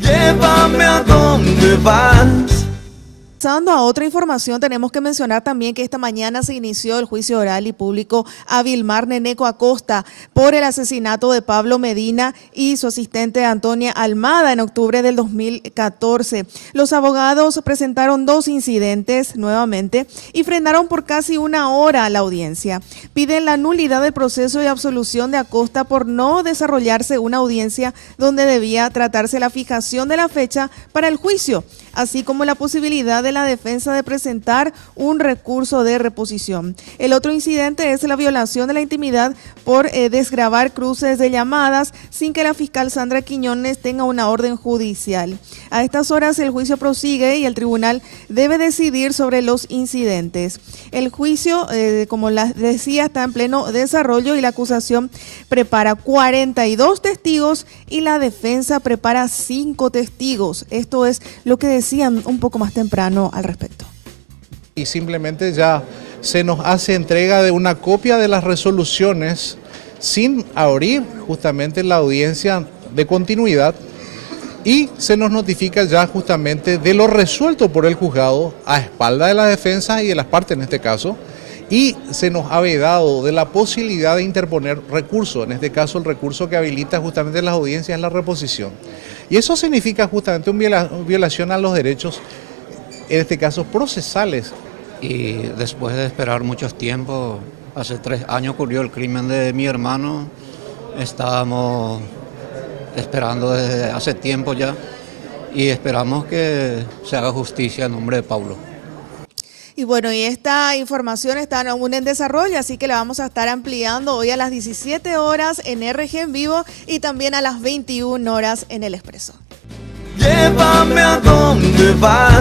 Llévame a donde vas. Pasando a otra información, tenemos que mencionar también que esta mañana se inició el juicio oral y público a Vilmar Neneco Acosta por el asesinato de Pablo Medina y su asistente Antonia Almada en octubre del 2014. Los abogados presentaron 2 incidentes nuevamente y frenaron por casi 1 hora la audiencia. Piden la nulidad del proceso de absolución de Acosta por no desarrollarse una audiencia donde debía tratarse la fijación de la fecha para el juicio, así como la posibilidad de la defensa de presentar un recurso de reposición. El otro incidente es la violación de la intimidad por desgravar cruces de llamadas sin que la fiscal Sandra Quiñones tenga una orden judicial. A estas horas el juicio prosigue y el tribunal debe decidir sobre los incidentes. El juicio, como les decía, está en pleno desarrollo y la acusación prepara 42 testigos y la defensa prepara 5 testigos. Esto es lo que decían un poco más temprano al respecto. Y simplemente ya se nos hace entrega de una copia de las resoluciones sin abrir justamente la audiencia de continuidad y se nos notifica ya justamente de lo resuelto por el juzgado a espalda de la defensa y de las partes en este caso, y se nos ha vedado de la posibilidad de interponer recurso, en este caso el recurso que habilita justamente las audiencias en la reposición. Y eso significa justamente una violación a los derechos, en este caso procesales. Y después de esperar muchos tiempos, hace 3 años ocurrió el crimen de mi hermano, estábamos esperando desde hace tiempo ya y esperamos que se haga justicia en nombre de Pablo. Y bueno, y esta información está aún en desarrollo, así que la vamos a estar ampliando hoy a las 17 horas en RG en vivo y también a las 21 horas en El Expreso. Llévame a donde vas.